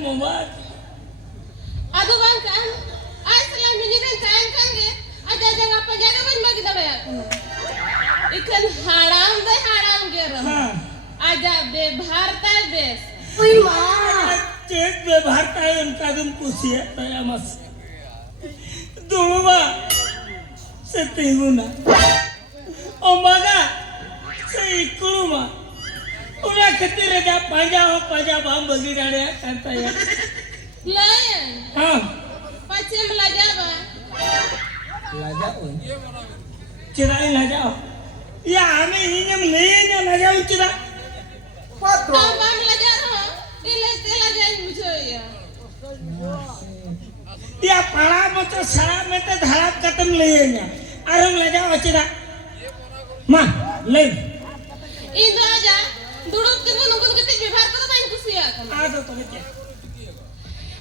mobat. Aduh bang kan, ay salam ini kan kan ge, aja jangan apa jaga ban bagi dah ya. Ikan haram deh haram ge हाँ aja be bharta bes. चेक पे भारता है उनका तुम कुशिया तया मस दुलवा से तेगुना ओमगा से इकुमा उन्हें कितने रजा पाजा बाम बगी डाले करता है Lain, हाँ pacem laja bang. लाजा ओ चिराई लाजा या हमें इन्हें नहीं ना लाजा उचिरा Abang laja ha, ile laja mucho ya. या पढ़ा में तो सारा में तो धड़ाक खत्म ले ना आरम लाजा उचिरा माँ ले Indo aja, duduk tunggu nunggu kita bebas kau main kusia kan. आ तो तुम्हें क्या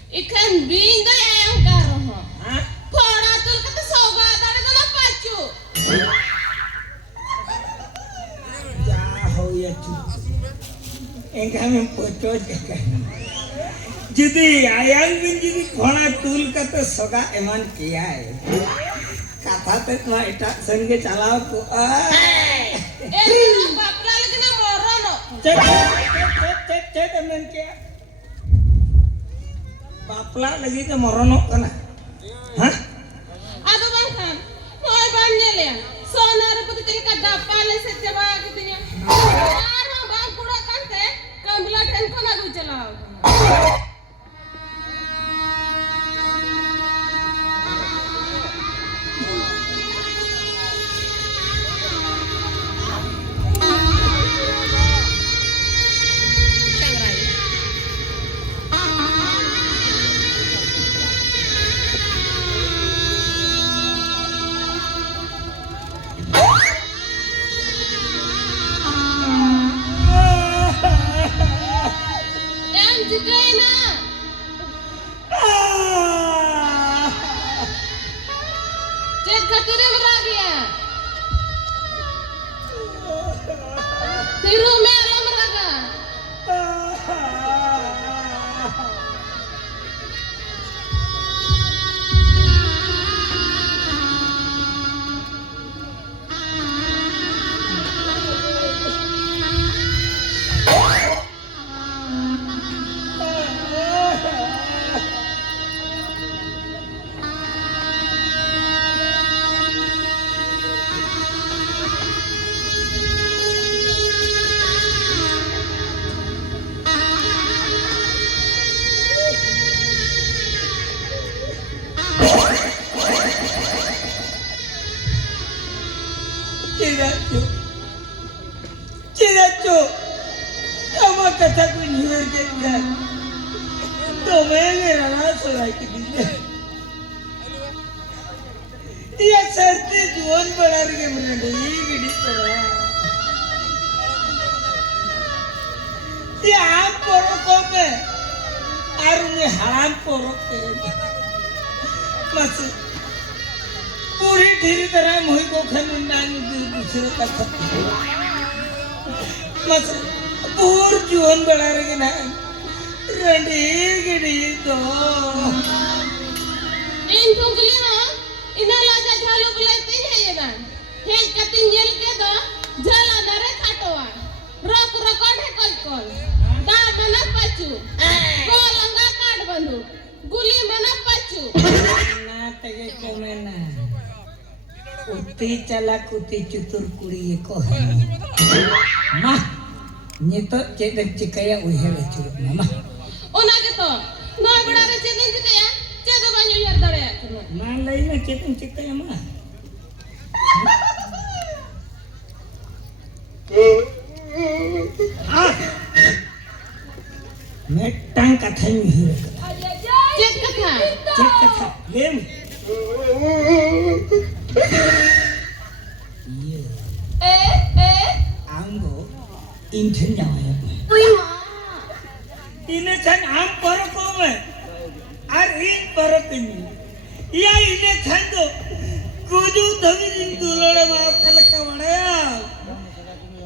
Ikan bindo yang karo ha. हाँ Pora tul kata soga tadi tu nak pacu. जा हो या चुप इनका में पोचो जगह जिदी आयांग बिन जिदी घोड़ा टूल का तो सगा एमान किया है कथा तक वहाँ इटा संगे चलाओ को Eh, bapla lagi na morono. चेक एमन क्या बापला लगी के मरनो कना हाँ Aduh bang kan, mau banyak le. Sonar putih kiri kada pale secewa gitu ya. Arang bang kuda kan teh, kambila ten ko nagu chalao. Em juga ina. Cek katire meragia. Tiru me alam meraga. चिराचो अमा कथा को newer के घर तो मैंने राना सुनाई की दी ये सरते जीवन बढ़ा रहे मुझे नहीं गिरी तरह ये आम पोरों में आरुने हराम पोरों के मस पूरी धीरे तरह मुझे को खनुनान दूसरे का सब मस पूर जीवन बढ़ा रहे ना रंडी गिरी तो In tungkili na, ina laja jalo bulai ting hai gan. Hei kating jel ke do, jala nare katoa. Rok rokod hai kol. Da mana pacu. Kol angga kad bandu. Guli mana pacu. ना तगे कमेना उती चला कुती चतुर कुड़ी को है माँ ये तो चेतन चिकया उहे बच्चों मामा Ona gitu. Noi beda re cedin gitu ya. Cedo banyu yar dare ya. मान लाई ना चेतन चिकया माँ मैं टांग कथा नहीं है Ced kata. चेक कथा लेम ये आंगो इंठन जावाया इन्हें थन आम पर को में और इन पर नहीं या इन्हें थन तो कुजू धवी दिन दुलड़े मार कल का बड़ाया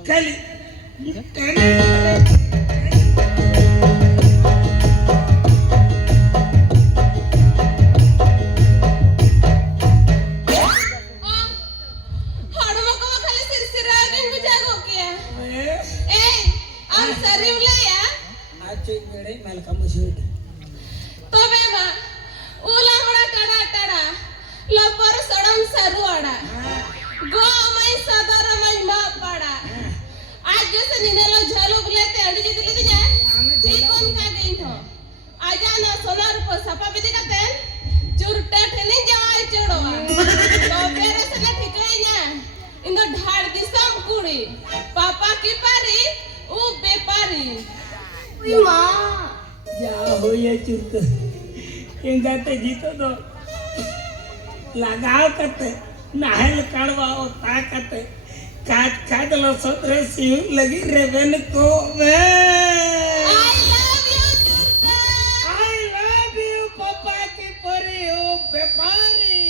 कल ಸರಿವ್ಲಯ್ಯ ಆಚೆ ಬೇಡೆ ಮೇಲೆ ಕಂಬಸಿಬಿಟ್ಟು ತೋಬೇಮ ಉಲಂಗಡ ಟಡ ಟಡ ಲಪರ ಸಡಂ ಸರುವಾಡ ಗೋ ಮೈ ಸದರ ಮೈ ಮಾಪಾಡ आज जैसे निनेलो झालू बुलेते अड़ी दिले दिया ठीक कौन का गई हो आजा ना सोनार को सपा बिदि कते चुरटा ठेनी जवाई चढ़वा तो बेरे से ना ठीक है ना इन दो ढाड़ दिसम कुड़ी पापा की पारी ऊ बेपारी मां जा हो ये चुरत इंदा ते जीतो दो लगाव कते नाहल काढ़वाओ ताकते काट काट लो सतरे सिंह लगी रेबन को वे आई लव यू चुरता आई लव यू पापा की परी ओ बेपारी